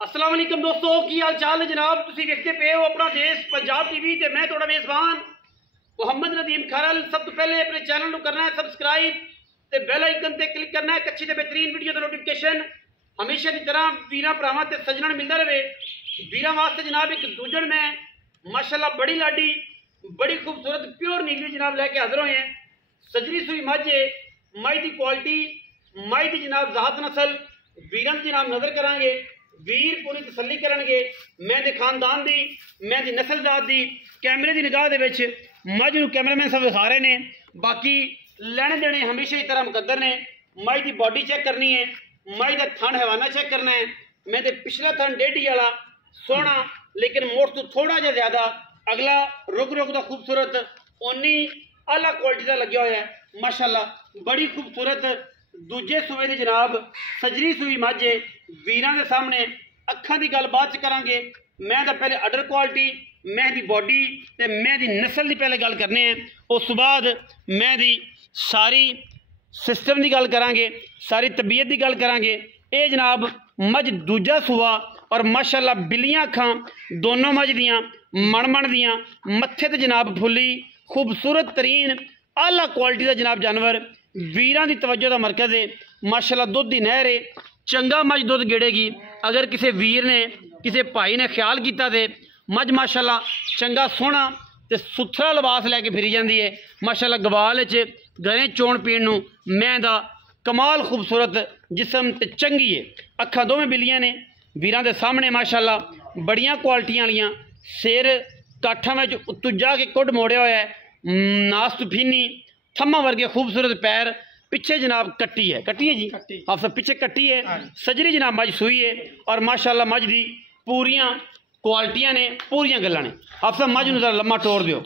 अस्सलाम वालेकुम दोस्तों, की हाल चाल है जनाब। तुसी देखते पे हो अपना देश पंजाब टीवी ते मैं थोड़ा मेज़बान मुहम्मद नदीम खरल। सब तो पहले अपने चैनल को करना है सबसक्राइब ते बेल आइकन ते क्लिक करना है। अच्छी ते बेहतरीन वीडियो का नोटिफिकेशन हमेशा की तरह वीरां भरावां ते सज्जणां मिलता रहे। वीरां वास्ते जनाब एक दूजण में माशाल्लाह बड़ी लाडी बड़ी खूबसूरत प्योर नीली जनाब लैके हाजिर हुए हैं। सजरी सुई माझे माई की क्वालिटी माई की जनाब जात नस्ल वीरां जनाब नजर करांगे। वीर पूरी तसल्ली करनगे मैं दे खानदान दी मैं दी नस्लजात दी कैमरे की निगाह दे विच मझ नूं कैमरामैन साहब दिखा रहे हैं। बाकी लैने देने हमेशा ही तरह मुकद्दर ने। माई की बॉडी चेक करनी है, माई का थन हैवाना चेक करना है। मैं दे पिछला थन डेढ़ी वाला सोहना लेकिन मोट तो थोड़ा जिहा ज्यादा, अगला रुग रुग का खूबसूरत उन्नी आला क्वालिटी का लग्या हुआ है माशाल्लाह बड़ी खूबसूरत। दूजे सूबे की जनाब सजरी सूई माझे वीरां के सामने अखां की गल बाद च करांगे। मैं तो पहले अडर क्वालिटी मैं दी बॉडी ते मैं दी नस्ल की पहले गल करने हैं, उस बाद मैं दी सारी सिस्टम की गल करांगे, सारी तबीयत की गल करांगे। ये जनाब मझ दूजा सूआ और माशाल्लाह बिल्लियां अखां दोनों मझ दियां मण दियां मत्थे ते जनाब फुल्ली खूबसूरत तरीन आला क्वालिटी का जनाब जानवर वीरां दी तवज्जो का मरकज़ है माशाल्लाह। दुध की नहर है, चंगा मझ दुध गेड़ेगी। अगर किसी वीर ने किसी भाई ने ख्याल किया तो मझ माशाल्लाह चंगा सोहना ते सुथरा लिबास लैके फिरी जाती है माशाल्लाह। गवाल च गए चोण पीण नूं मैं दा कमाल खूबसूरत जिसम ते चंगी है। अखां दोवें बिल्लियां ने वीरां दे सामने माशाल्लाह बड़ियां क्वालिटियां वालियां। सिर काठा में तुजा के कुड मोड़िया होया है, नास तुफीनी थम्मा वर्गे खूबसूरत पैर। पिछे जनाब कट्टी है जी आप सब पीछे कट्टी है। सजरी जनाब मझ सुई है और माशाल्लाह मझ दी पूरियां क्वालिटियां ने पूरियां गल्लां ने। आप सब मझ नूं जरा लम्मा टोर दिओ,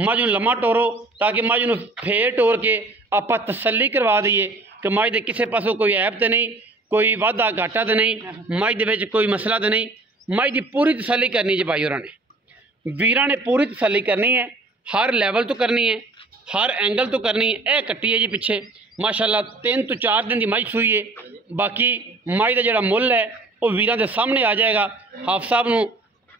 मझ नूं लम्मा टोरो ताकि मझ नूं फेर टोर के आपां तसल्ली करवा दईए कि मझ दे किसी पासों कोई ऐब तो नहीं, कोई वाधा घाटा तो नहीं, मझ दे विच कोई मसला तो नहीं। मझ दी पूरी तसल्ली करनी जी भाई होरां ने वीरां ने पूरी तसल्ली करनी है, हर लैवल तो करनी है, हर एंगल तो करनी है। कट्टी है जी पिछे माशाल्लाह 3 तो 4 दिन की मझ सुई है। बाकी मझ का जोड़ा मुल है वो वीरां दे सामने आ जाएगा। हाफ साहब नूं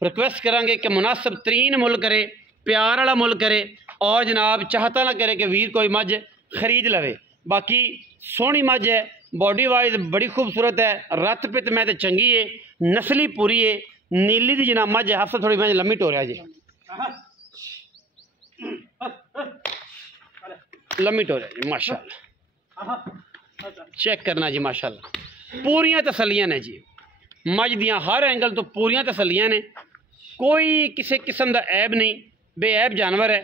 रिक्वेस्ट करांगे कि मुनासिब तरीन मुल करे, प्यार वाला मुल करे और जनाब चाहता ना करे कि वीर कोई मझ खरीद लवे। बाकी सोहनी मझ है, बॉडी वाइज बड़ी खूबसूरत है, रत पित मैं तो चंगी है, नस्ली पूरी है, नीली दी जनाब मझ है। हाफ साहब थोड़ी मैं लम्मी टोरिया जी लम्मी टोरिया जी माशाल्लाह चेक करना जी माशाल्लाह पूरियां तसल्लियां ने जी। मझ दियां हर एंगल तो पूरियां तसल्लियां ने, कोई किसी किस्म का ऐब नहीं, बेऐब जानवर है।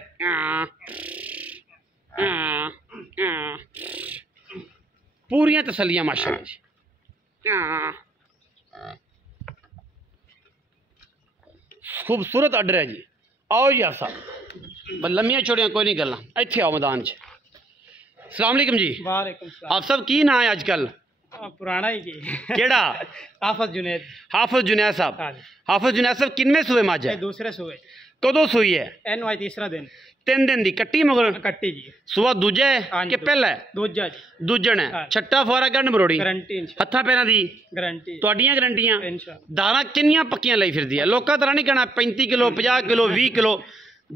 पूरियां तसल्लियां माशाल्लाह जी। खूबसूरत अडर है जी। आओ जी आप साहब लम्मियां चौड़ियां कोई नहीं गल्लां, इत्थे आओ मैदान च। अस्सलाम वालेकुम जी। वालेकुम सलाम। आप सब की ना है अजकल पुराना ही जी केड़ा हाफिज जुनैद। हाफिज जुनैद साहब। हाफिज जुनैद साहब किनमें सूए मझ है? दूसरे सूए। कदों सुई है? एन तीसरा दिन 3 दिन दी कट्टी मगर कट्टी जी। सुआ दूजा है कि पहला है? दूजा जी। दूजण है। छट्टा फुआरा गंढ मरोड़ी गारंटी हत्थां पैरां दी गारंटी तुहाडियां गारंटियां। इंशाअल्लाह। दाना किन्नियां पक्कियां लई फिरदी है? लोकां तरह नहीं कहना 35 किलो 50 किलो 20 किलो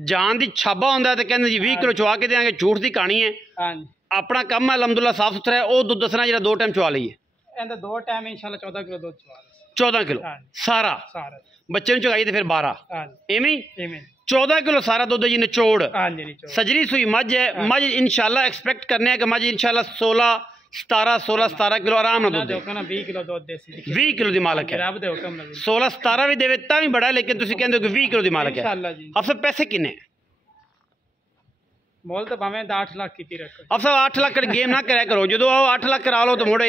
जान दी छाबा हुंदा ते कहंदे जी 20 किलो चुआ के देंगे। झूठ दी कहानी है। हां अपना कम है अलहमदुल्ला साफ सुथरा है। वो दुध दसना जो 2 टाइम चुआ लईए एंदा 2 टाइम इंशाअल्लाह 14 किलो दूध चुआ 14 किलो सारा सारा बच्चे नूं चुगाइए तो फिर 12 हां एवें 14 किलो सारा दुध जी निचोड़। हां जी निचोड़। सजरी सुई मझ है। मझ इंशाल्लाह एक्सपेक्ट करने हैं कि मझ इंशाल्लाह 16 किलो आराम ना दूध दे। 20 किलो दूध देसी 20 किलो दी मालक है। रब दे हुक्म नाल 16-17 भी देवे ता भी बड़ा है, लेकिन तुसीं कहंदे हो कि 20 किलो दी मालक है। इंशाअल्लाह जी। अब सब पैसे किन्ने? मोल तो भावें 8 लाख की रखो। अब सब 8 लाख गेम ना कराया करो, जो आओ 8 लाख करा लो तो मुड़े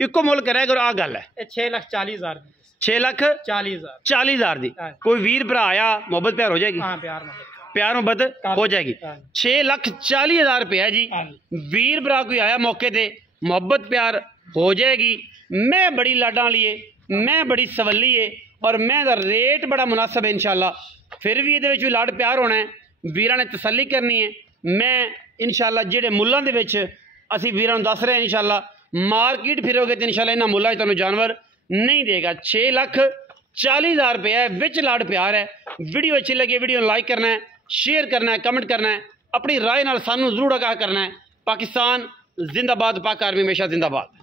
इको मुल कराया करो। आ गल है 6,40,000 6,40,000 दी कोई वीर भरा आया मोहब्बत प्यार हो जाएगी। हां प्यार मोहब्बत हो जाएगी। 6,40,000 रुपया जी। वीर भरा कोई आया मौके ते मोहब्बत प्यार हो जाएगी। मैं बड़ी लाडा वाली है, मैं बड़ी सवली है और मैं दा रेट बड़ा मुनासिब है इंशाल्लाह। फिर भी ये लाड प्यार होना है, वीरां ने तसल्ली करनी है। मैं इंशाल्लाह जेडे मुल्लां दे विच असी वीरां नूं दस रहे हैं इंशाल्लाह मार्केट फिरोगे तो इंशाल्लाह इन्हां मुल्लां च तुहानूं जानवर नहीं देगा। 6,40,000 40,000 रुपया है, विच लाड प्यार है। वीडियो अच्छी लगी वीडियो लाइक करना है, शेयर करना है, कमेंट करना है, अपनी राय नाल सानू जरूर आगाह करना है। पाकिस्तान जिंदाबाद, पाक आर्मी हमेशा जिंदाबाद।